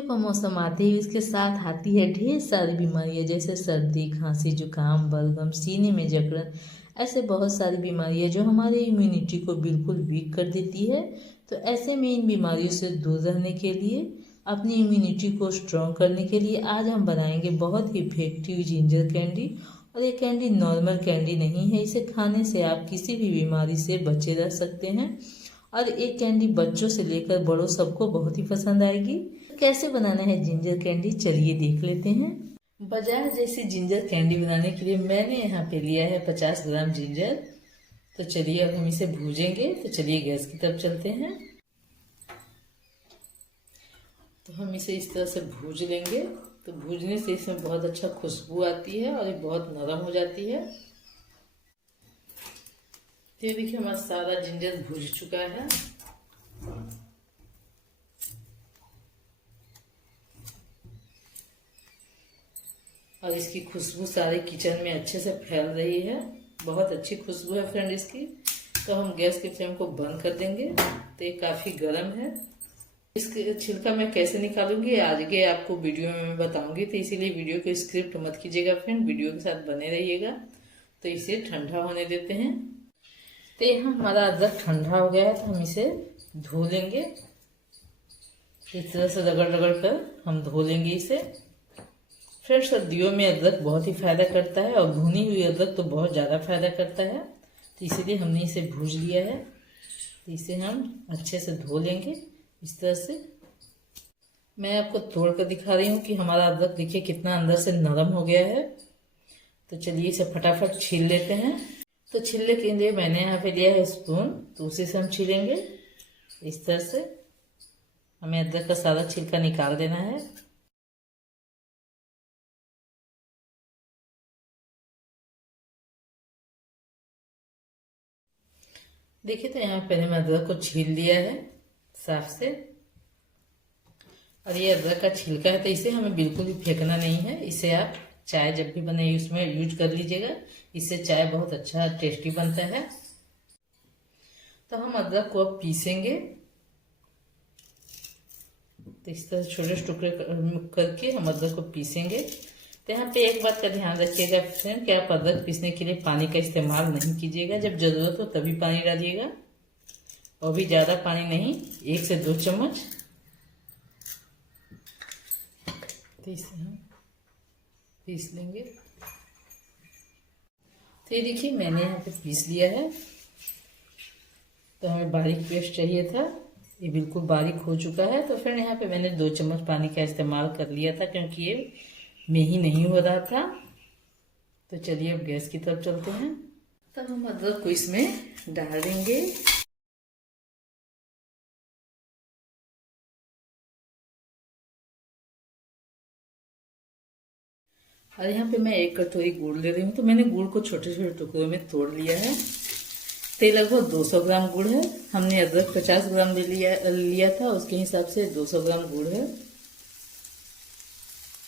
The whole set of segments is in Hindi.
सर्दियों का मौसम आते ही इसके साथ आती है ढेर सारी बीमारियां, जैसे सर्दी, खांसी, जुकाम, बलगम, सीने में जकड़न। ऐसे बहुत सारी बीमारियां जो हमारे इम्यूनिटी को बिल्कुल वीक कर देती है। तो ऐसे में इन बीमारियों से दूर रहने के लिए, अपनी इम्यूनिटी को स्ट्रॉन्ग करने के लिए आज हम बनाएंगे बहुत ही इफेक्टिव जिंजर कैंडी। और ये कैंडी नॉर्मल कैंडी नहीं है, इसे खाने से आप किसी भी बीमारी से बचे रह सकते हैं। और एक कैंडी बच्चों से लेकर बड़ों सबको बहुत ही पसंद आएगी। कैसे बनाना है जिंजर कैंडी, चलिए देख लेते हैं। बाजार जैसी जिंजर कैंडी बनाने के लिए मैंने यहाँ पे लिया है 50 ग्राम जिंजर। तो चलिए अब हम इसे भूजेंगे। तो चलिए गैस की तरफ चलते हैं। तो हम इसे इस तरह से भूज लेंगे। तो भूजने से इसमें बहुत अच्छा खुशबू आती है और ये बहुत नरम हो जाती है। तो ये देखिए हमारा सारा जिंजर भूज चुका है। और इसकी खुशबू सारे किचन में अच्छे से फैल रही है। बहुत अच्छी खुशबू है फ्रेंड इसकी। तो हम गैस के फ्लेम को बंद कर देंगे। तो ये काफ़ी गर्म है। इसके छिलका मैं कैसे निकालूंगी आगे आपको वीडियो में मैं बताऊंगी। तो इसीलिए वीडियो को स्क्रिप्ट मत कीजिएगा फ्रेंड, वीडियो के साथ बने रहिएगा। तो इसे ठंडा होने देते हैं। तो यहाँ हमारा अदरक ठंडा हो गया है, तो हम इसे धो लेंगे। इस तरह से रगड़ रगड़ कर हम धो लेंगे इसे। फ्रेंड सर्दियों में अदरक बहुत ही फायदा करता है और भुनी हुई अदरक तो बहुत ज़्यादा फायदा करता है। तो इसीलिए हमने इसे भूज लिया है। तो इसे हम अच्छे से धो लेंगे इस तरह से। मैं आपको तोड़ कर दिखा रही हूँ कि हमारा अदरक देखिए कितना अंदर से नरम हो गया है। तो चलिए इसे फटाफट छील लेते हैं। तो छीलने के लिए मैंने यहाँ पे लिया है स्पून, तो उसी से हम छीलेंगे इस तरह से। हमें अदरक का सारा छिलका निकाल देना है। देखिए तो यहाँ पे मैं अदरक को छील लिया है साफ से। और ये अदरक का छिलका है, तो इसे हमें बिल्कुल भी फेंकना नहीं है। इसे आप चाय जब भी बने उसमें यूज कर लीजिएगा। इससे चाय बहुत अच्छा टेस्टी बनता है। तो हम अदरक को अब पीसेंगे। तो इस तरह छोटे टुकड़े करके हम अदरक को पीसेंगे। तो यहाँ पे एक बात का ध्यान रखिएगा फ्रेंड कि आप अदरक पीसने के लिए पानी का इस्तेमाल नहीं कीजिएगा। जब जरूरत हो तभी पानी डालिएगा, और भी ज़्यादा पानी नहीं, 1 से 2 चम्मच। तो इसे हम पीस लेंगे। तो ये देखिए मैंने यहाँ पे पीस लिया है। तो हमें बारीक पेस्ट चाहिए था, ये बिल्कुल बारीक हो चुका है। तो फिर यहाँ पे मैंने 2 चम्मच पानी का इस्तेमाल कर लिया था, क्योंकि ये मिही नहीं हो रहा था। तो चलिए अब गैस की तरफ चलते हैं। तब हम अदरक को इसमें डाल देंगे। और यहाँ पे मैं 1 कटोरी गुड़ ले रही हूँ। तो मैंने गुड़ को छोटे छोटे टुकड़ों में तोड़ लिया है। तो लगभग 200 ग्राम गुड़ है। हमने अदरक 50 ग्राम लिया था, उसके हिसाब से 200 ग्राम गुड़ है।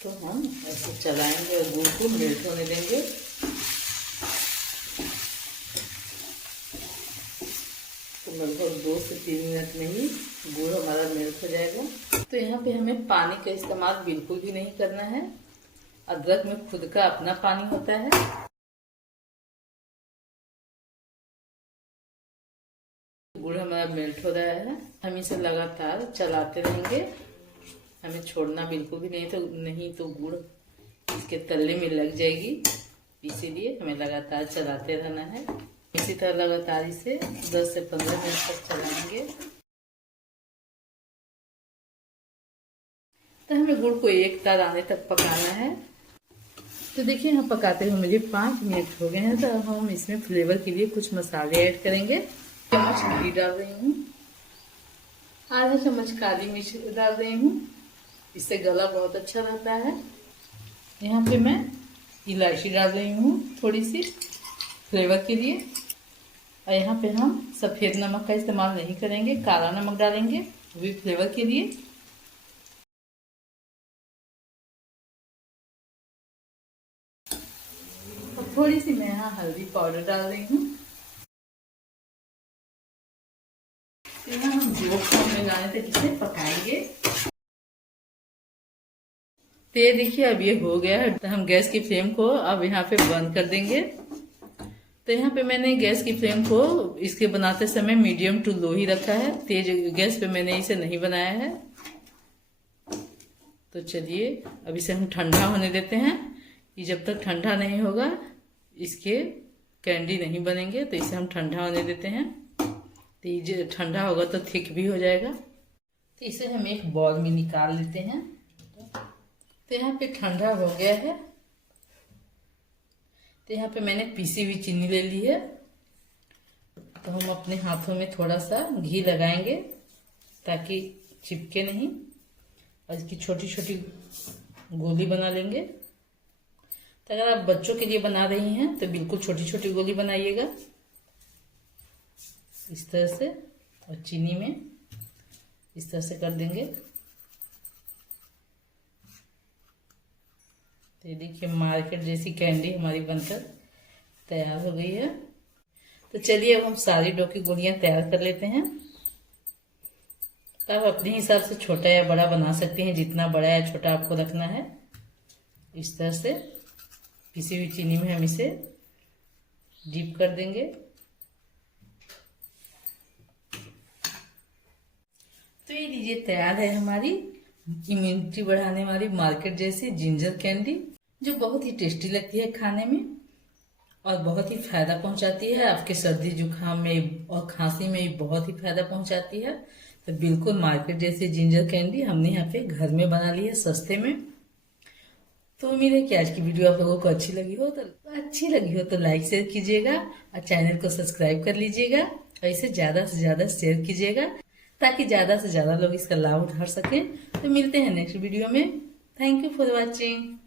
तो हम ऐसे चलाएंगे और गुड़ को मेल्ट होने देंगे। तो लगभग 2 से 3 मिनट में ही गुड़ हमारा मेल्ट हो जाएगा। तो यहाँ पे हमें पानी का इस्तेमाल बिल्कुल भी नहीं करना है। अदरक में खुद का अपना पानी होता है। गुड़ हमारा मेल्ट हो रहा है। हम इसे लगातार चलाते रहेंगे, हमें छोड़ना बिल्कुल भी नहीं तो गुड़ इसके तले में लग जाएगी। इसीलिए हमें लगातार चलाते रहना है। इसी तरह लगातार इसे 10 से 15 मिनट तक चलाएंगे। तो हमें गुड़ को एक तार आने तक पकाना है। तो देखिए यहाँ पकाते हुए मुझे 5 मिनट हो गए हैं। तो अब हम इसमें फ्लेवर के लिए कुछ मसाले ऐड करेंगे। चम्मच घी डाल रही हूँ, आधा चम्मच काली मिर्च डाल रही हूँ, इससे गला बहुत अच्छा रहता है। यहाँ पे मैं इलायची डाल रही हूँ थोड़ी सी फ्लेवर के लिए। और यहाँ पे हम सफ़ेद नमक का इस्तेमाल नहीं करेंगे, काला नमक डालेंगे, वो भी फ्लेवर के लिए। और थोड़ी सी मैं यहाँ हल्दी पाउडर डाल रही हूँ। यहाँ हम 2 मिनट लगाने तक इसे पकाएंगे। तो ये देखिए अब ये हो गया है। तो हम गैस की फ्लेम को अब यहाँ पे बंद कर देंगे। तो यहाँ पे मैंने गैस की फ्लेम को इसके बनाते समय मीडियम टू लो ही रखा है, तेज गैस पे मैंने इसे नहीं बनाया है। तो चलिए अब इसे हम ठंडा होने देते हैं। ये जब तक ठंडा नहीं होगा इसके कैंडी नहीं बनेंगे, तो इसे हम ठंडा होने देते हैं। तो ये ठंडा होगा तो थिक भी हो जाएगा। तो इसे हम एक बॉल में निकाल लेते हैं। तो यहाँ पे ठंडा हो गया है। तो यहाँ पे मैंने पिसी हुई चीनी ले ली है। तो हम अपने हाथों में थोड़ा सा घी लगाएंगे ताकि चिपके नहीं, और इसकी छोटी छोटी गोली बना लेंगे। तो अगर आप बच्चों के लिए बना रही हैं तो बिल्कुल छोटी छोटी गोली बनाइएगा इस तरह से, और चीनी में इस तरह से कर देंगे। तो ये देखिए मार्केट जैसी कैंडी हमारी बनकर तैयार हो गई है। तो चलिए अब हम सारी डो की गोलियां तैयार कर लेते हैं। तो आप अपने हिसाब से छोटा या बड़ा बना सकते हैं, जितना बड़ा या छोटा आपको रखना है। इस तरह से पिसी हुई चीनी में हम इसे डीप कर देंगे। तो ये लीजिए तैयार है हमारी इम्यूनिटी बढ़ाने वाली मार्केट जैसी जिंजर कैंडी, जो बहुत ही टेस्टी लगती है खाने में और बहुत ही फायदा पहुंचाती है। आपके सर्दी जुकाम में और खांसी में भी बहुत ही फायदा पहुंचाती है। तो बिल्कुल मार्केट जैसी जिंजर कैंडी हमने यहाँ पे घर में बना ली है सस्ते में। तो उम्मीद है कि आज की वीडियो आप लोगों को अच्छी लगी हो तो लाइक शेयर कीजिएगा और चैनल को सब्सक्राइब कर लीजिएगा, और इसे ज्यादा से ज्यादा शेयर कीजिएगा ताकि ज्यादा से ज्यादा लोग इसका लाभ उठा सकें। तो मिलते हैं नेक्स्ट वीडियो में। Thank you for watching.